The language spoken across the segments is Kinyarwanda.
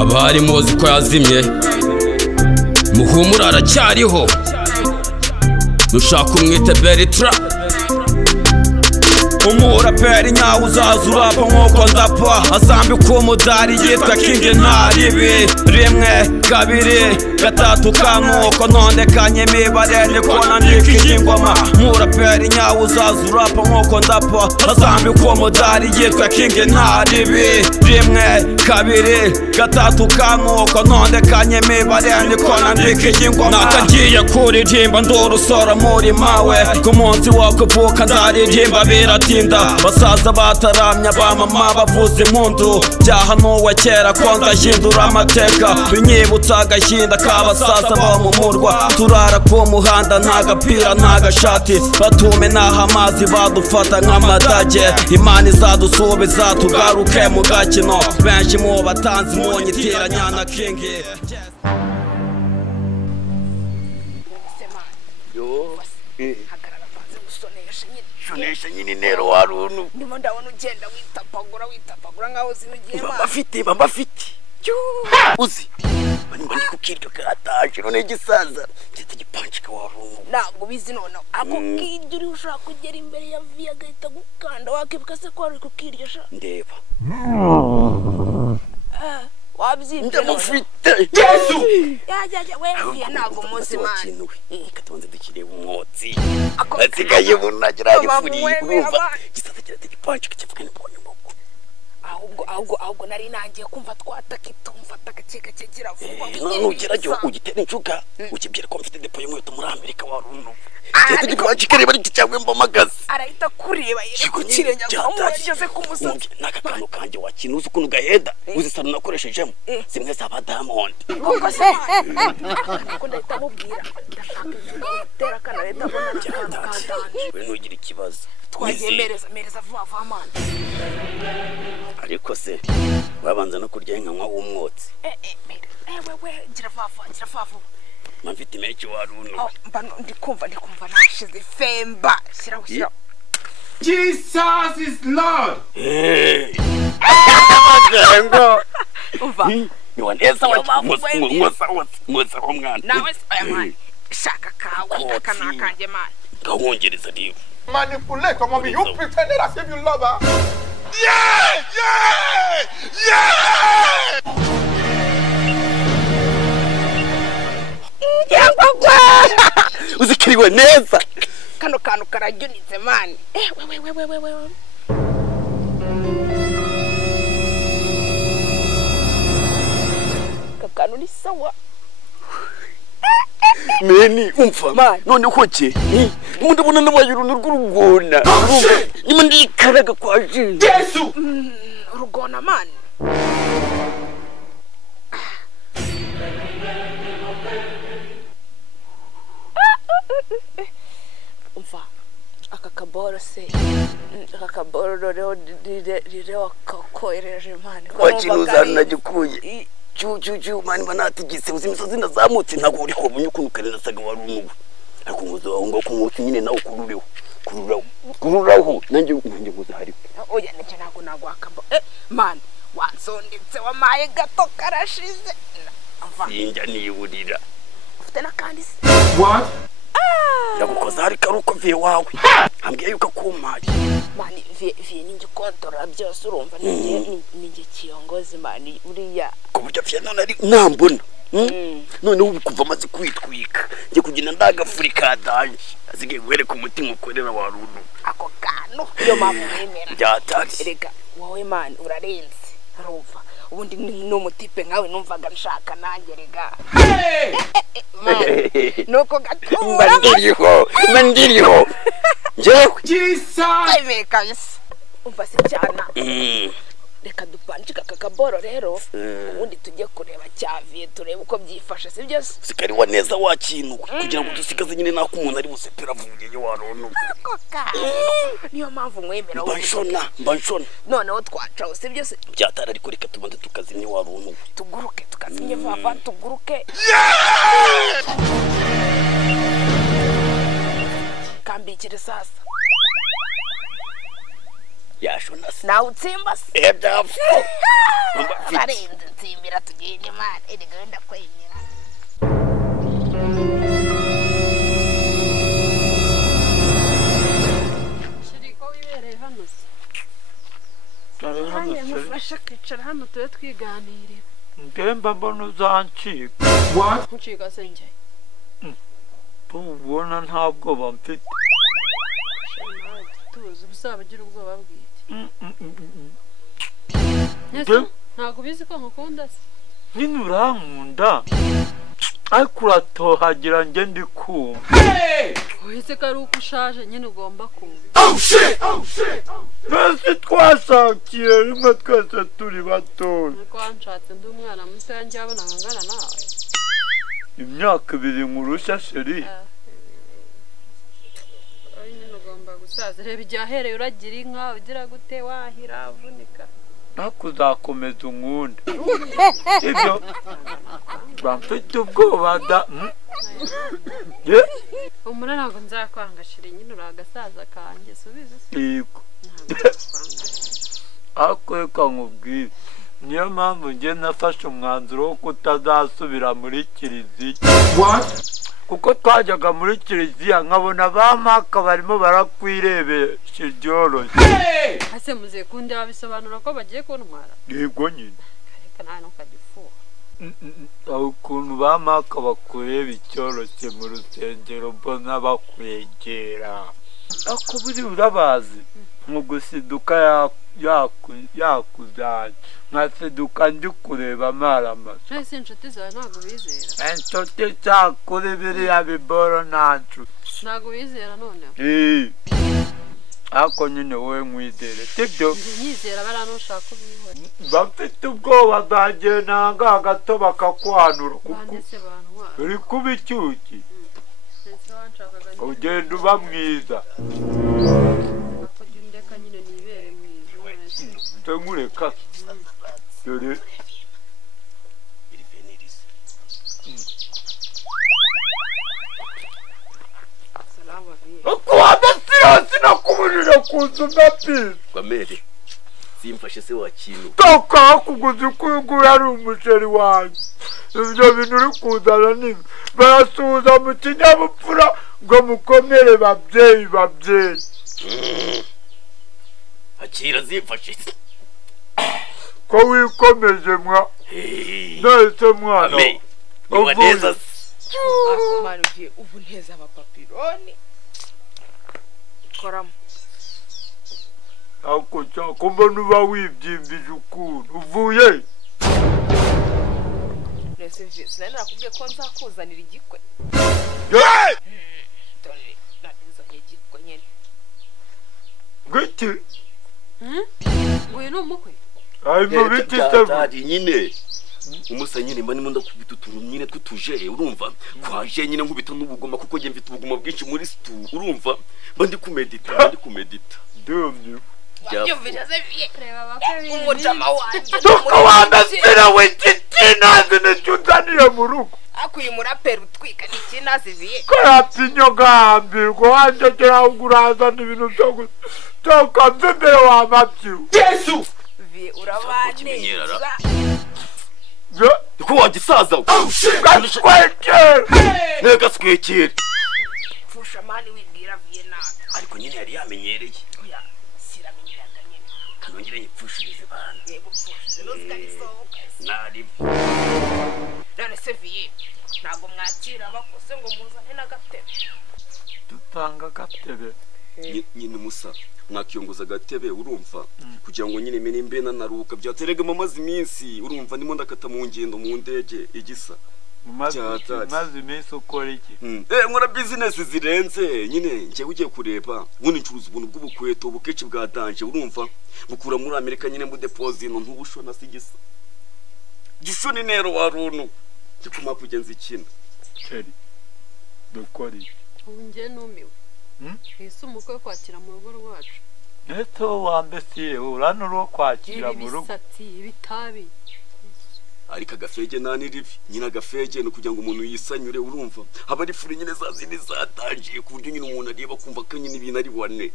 abari muzi ko yazimye muhumura aracyariho nushaka umwite Beritra umuraperi nyawe uzaza urapa nkuko ndapfa azambika umudari yitwa King Ntaribi rimwe kabiri gatatu kanuko ntondekanye imibare niko nandika ingoma umuraperi nyawe uzaza urapa nkuko ndapfa azambika umudari yitwa King Ntaribi rimwe kabiri gatatu kanuko ntondekanye imibare niko nandika ingoma nakagiye kuririmba ndurusora muri mawe ku munsi wo kuvuka ndaririmba birati basaza bataramya bamama bavuza impundu byahanuwe kera ko ndahindura amateka binyibutsa agahinda k'abasaza bo mu murwa turara ku muhanda nta gapira nta gashati batume naho amazi badufata nk'amadage imana izadusubiza tugaruke mu gakino benshi mu batanzi munyitiranya na King Nesha nyine nero warunu ndimo ndabona ugenda witapagura ngaho uzinugiye mama afite uzi bani kukiryo kataje none gisaza gite gipanchika warunu ntabwo bizi none ako kiryo uri ushaka kugera imbere ya via gahita gukanda wakibuka se ko ari kukiryo sha ndeba wabyimye ndamufite Yesu ya we ntabwo muzi man katonze dukire umwotsi asigaye bunagira ari furi urumva gisaza kirate gipanchika kivuga ni mbonye mboko ahubwo nari nangiye kumva twatakitumva takaceka kigira vuba none ugerajyo ugitera incuga ukibyera ko mfite depo y'umweto muri Amerika warunu gite gipanchika reba ari cyangwe mbamagaze arahita kureba yekukirenya nkamugeze ku musozi nakakano kanje wakinuza ukuntu gaheda uzisana nakoreshejemo zimwe za Diamond koko se ko ndahita mubwira tera kana leta bona cyandanje we nugira ikibazo twagemereza vuba man ariko se babanza no kurya inkanywa w'umwotsi we gira vavu mfite imeki warunu mbano ndikumva nashize femba shira Jesus is Lord. Magengo uva ni wanesa mwasa umwana nawe man shaka kawe akana kanje man gahongereza rero Manipulate, mama, you pretended as if you love her. uzikiriwe neza kano kantu karajunitse man we kakanu ni sawa meni umfa none hoke ndabona n'abayurunu rw'urugona nyuma ndikaraga kwa Yesu urugona man umva akakaboro se akakaboro rero kakoereje man wakinuza nagikuye chu mani banatigise uzimisozi ndazamutse ntago uri ko bunyukunuka nasaga warunu ariko muzo aho ngo kumutse nyine nawo kururaho nanjye nguza hari oya nje nago akabo man wansondetse wamaye gato karashize sinjya niyurira ufite nakandi What? yagukoza hari karuko vie wawe ambwiye yuko kumaye mani vie ninjye kontora byose urumva ninjye kiyongozi mani uriya ku buryo vie none ari nambona none ubu kuva maze kwitwika nje kugina ndagafurika danje azige wereka umutima ukorera warunu ako kano yo mamwemera byatari rega wowe mani urarenze urumva ubundi n'umutipe nkawe numvaga nshaka nanjye rega nuko gatura mandiriho jewe Jesus kabisa umva se cyana reka dupanchika kakaboro rero ubundi tujye kureba cyaviye turebe uko byifashe si byose sikari wa neza wakintu kugira ngo dusigaze nyine nako umuntu ari busepera vuye warunu niyo mpamvu mwemera mbanshona noneho twacaho si byose byatara ariko reka tubanze tukazimye warunu tuguruke tukazimye vava tuguruke kambikire sasa yashona se nawe utsimba se byapfu barenze ntsimbira tugenda imana iri gahunda kwemera shiriko wibereye hano se hano mufasha kwicara hano tube twiganirira ndemba mbona uzancika What? uncika se njye ubona nta bwoba mfite tuzi ubusaba ugira ubwoba bwite ntabwo ubizi ko nkukunda se nyine urankunda ariko uratohagira njye ndi kumva uhise ko ari uko ushaje nyine ugomba kumva twese twashakiye rimwe twese turi batoya nuko wanshatse ndi umwana mutoya njye wabona nkangana nawe imyaka 2 nkurusha sheri nyine ugomba gusaza reba igihe ahereye uragira inka ugira gute wahira avunika ariko uzakomeza unkunde ibyo bamfite ubwoba da umura ntabwo nzakwanga shiri nyine uri agasaza kanjye subize se yego ariko reka nkubwire niyo mpamvu njye nafashe umwanzuro wo kutazasubira muri kiliziya kuko twajyaga muri kiliziya nkabona abamaka barimo barakwirebesha iryoroshye ase muze kundi babisobanura ko bagiye kuntwara yego nyine ariko nawe ntukajya ufuha aho ukuntu bamaka bakureba icyoroshye mu rusengero mbona bakwegera ariko buri urabazi nko gusiduka yakuzanye nkasiduka ndi kureba amaramasa mwese inshuti zawe ntabwo bizera inshuti cyakuri biriya biboro nta nshuti ntabwo bizera noneho ariko nyine wowe nkwizere sibyo nyizera bariya nushaka ubihora bafite ubwoba bwagenda ngaha gato bakakwanura banditse bantwara uri kuba icyuki ndetse wanshakaga ugenda uba mwiza ako jya undeka nyine nibere mwiza nkureka dore salama viye uko wabasirasi nakuburira kuza umapisi kwamere simfashe se wakintu toka kuguza uko yari umuceri wanjye ibyo bintu uri kuzana nibi barasuhuza mu kinyabupfura ngo mukomere babyeyi akira zifashe ko wikomeje mwa nahise mwana niba neza akomana ugiye ubu nteza abapapironi koramo ako cyako mbona uba wibyimbije ukuntu uvuye nese viye sinari nakubwiye ko nzakuzanira igikwe dore nzanye igikwe nyine ngiki nguyu ni umukwe harimo biti se nyine umusa nyine mba ndimo ndakubita utuntu nyine tw'utuje urumva kwaje nyine nkubita n'ubugoma kuko njye mfite ubugoma bwinshi muri situ urumva mba ndi kumedita ndumye yumvise se viye reba bakwe umujama wanjye tukawandasira w'igitinazi nicyo unzaniye mu rugo akuye umuraperi utwika n'ikinazi viye ko yapfinyogambirwa wanjegera ahubwo urazana ibintu byo gutoka imbere wamabyiwe yesu viye urabaneza ko wagisaza gaswekere negaswekere pfusha mani wibwira viye nabi ariko nyine yari yamenyereye oya siramenyeraga nyine kanongere nyipfushirize bana yego pfushirize nuzikarisohoka nari none se viye ntabwo mwakira abakoze ngo muzane n'agatebe dutanga agatebe nyine musa mwakiyongoza agatebe urumva kugira ngo nyine mene mbena naruka byaterega amazi iminsi urumva ndimo ndakata mu ngendo mu ndege igisa maze iminsi ukora iki nkora bizinesi zirenze nyine njyewe ugiye kureba ubundi ncuruza ubuntu bw'ubukweto bukenshi bwa danje urumva bukura muri amerika nyine mu depozino ntubushona si igisa gishoni nero warunu gikumapu ugenza ikina keri dukora iki ubu njye numiwe ese umukwe wo kwakira mu rugo rwacu ndetse wowe wambesiye urano uri wo kwakira mu rugo ibisatsi ibitabi ariko agafege nani ribi nyine agafege no kugira ngo umuntu yisanyure urumva haba ari furi nyine za zindi zatangiye ku buryo nyine umuntu areba kumva ko nyine ibintu ari wane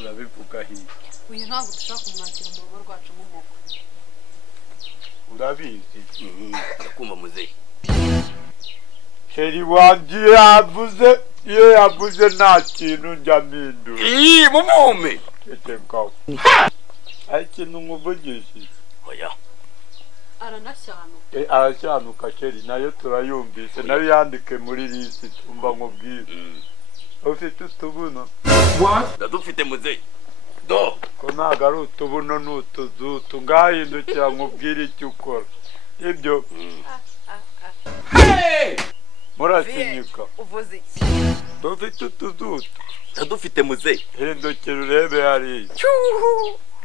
urabivuga hirya uyu ntabwo dushaka kumwakira mu rugo rwacu nk'umukwe urabizi ndakumva muzehe sheri wanjye iyo yavuze nta kintu njya mpindura mumume etegaho ari ikintu nkuvugishije oya aranashyanuka arashyanuka sheri nayo turayumvise nayo yandike muri lisi tumva nkubwire ufite utubuno ndadufite muzehe do ko ntabwo ari utubuno ni utuzutu ngahindukira nkubwire icyo ukora ibyo muratinyuka uvuze iki dufite utuzutu ndadufite muzehe hindukira urebe hariya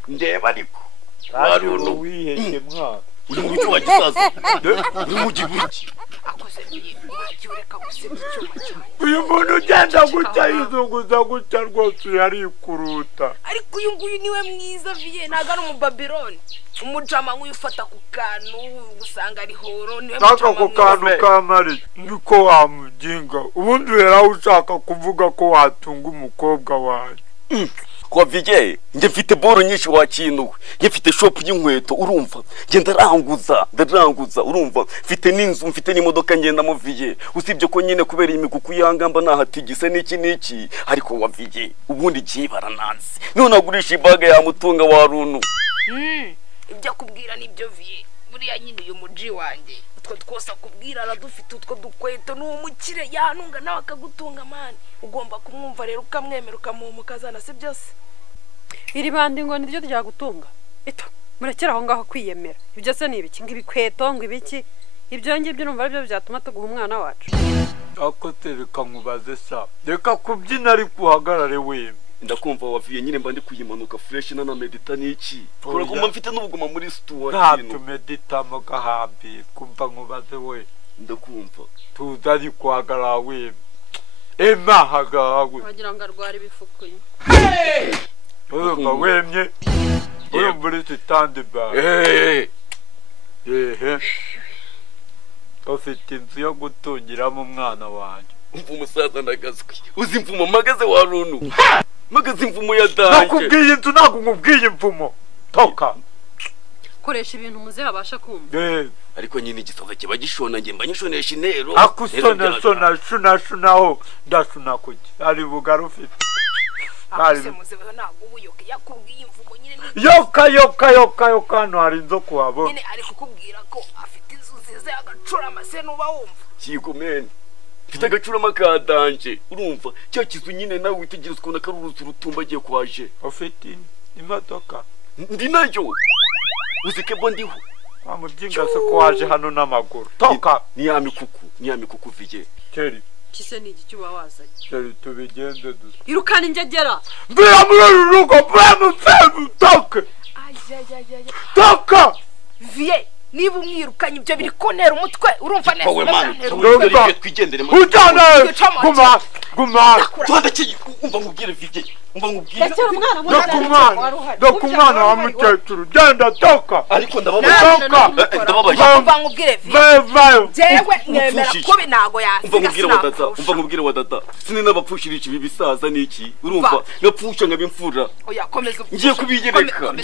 ndeba ariko kandi wiheke mwana uri mu gicuba gisaza uri mu giguki akoze igihe ureka guseba icyuma cyane uyu muntu ugenda gutya yizunguza gutya rwose yarikuruta ariko uyu nguyu niwe mwiza viye ntabwo ari umubabironi umujama nk'uyu ufata ku kantu usanga ari horo niwe kaka ku kantu kamari niko wamuginga ubundi rero ushaka kuvuga ko watunga umukobwa wawe kwa vige nje mfite boro nyinshi wakinuwe nje mfite shop y'inkweto urumva nje ndaranguza urumva mfite n'inzu mfite n'imodoka ngenda mu vige usibye ko nyine kubera imikuku yangamba nahatigise n'iki ariko wa vige ubundi kibara nansi none agurisha ibaga ya mutunga wa runu ibyo kubwira nibyo viye buriya nyine uyu muji wanjye utwo twose akubwira aradufite utwo dukweto n'umukire yanunga nawe akagutunga mani ugomba kumwumva rero ukamwemera ukamuhumukazana si byose iri bandi ngo niryo ryagutunga ito murekera aho ngaho kwiyemera ibyo se ni ibiki ngibikweto ngo ibiki ibyo ngibyo numva aribyo byatuma tuguha umwana wacu ako tereka nkubaze sa reka kubyina ariko uhagarare wemye ndakumva waviye nyine mba ndi kuyimanuka fresh na medita n'iki kuraguma mfite n'ubuguma muri studio ntabwo medita mu gahambi kumva nkubaze we ndakumva tuza ari kuhagarara wemye hagarara wagira ngo arwara ibifukuye urumva wemye urumva uri sitande bawe ufite inzu yo gutungiramo umwana wanjye umva umusaza ndagazwi uzi imvumo mpagaze wa runu mpagaze imvumo ya danje nakubwiye inzu ntabwo nkubwiye imvumo toka koresha ibintu muzehe abasha kumva ariko nyine igisoza kiba gishona nge mba nyishonesha intero akusona shunaho ndashuna kuki ari bugari ufite akose muzehe ntabwo ubuyoke yakubwiye imvumo nyine yoka hano hari inzoka wabona nyine ari kukubwira ko afite inzu nziza agacurama se nuba wumva kikomene mfite agacurama ka danje urumva cya kizu nyine nawe witegereza ukabona ko ari uruzu rutumbagiye kwaje ufite imodoka ndi nayo uzike bo ndiho wamubyinga se ko waje hano n'amaguru toka ni ya mikuku vige keri kise ni iki uba wazanye keri tubigenze dusa irukana ingegera mbira muri uru rugo mbira toke toka vie niba umwirukanye ibyo biri kontera umutwe urumva neza twigendere guma twandakeye umva nkubwire vige umva nkubwire umwana wa mukecuru genda toka ariko ndababaye umva nkubwire vayo jewe mwemera ko binago umva nkubwire wa data sine n'abapfushira ibi bisaza niki urumva napfusha nkabimfura oya komeza ngiye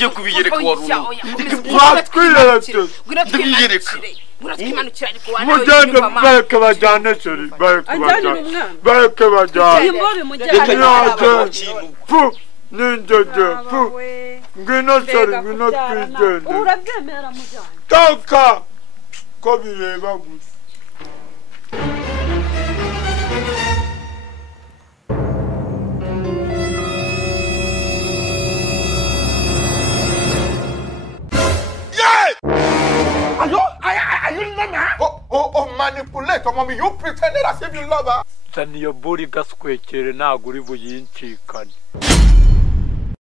kubiyereka wa runu twirereke mugende bareke bajyane seri bareke bajyane pu n'injege pu ngwino seri ngwino twigendere urabyemera mujyane toka ko bireba gusa Manipulator, mommy, you pretended as if you love her. Saniyo buri gaswekere ntabwo uri buyincikane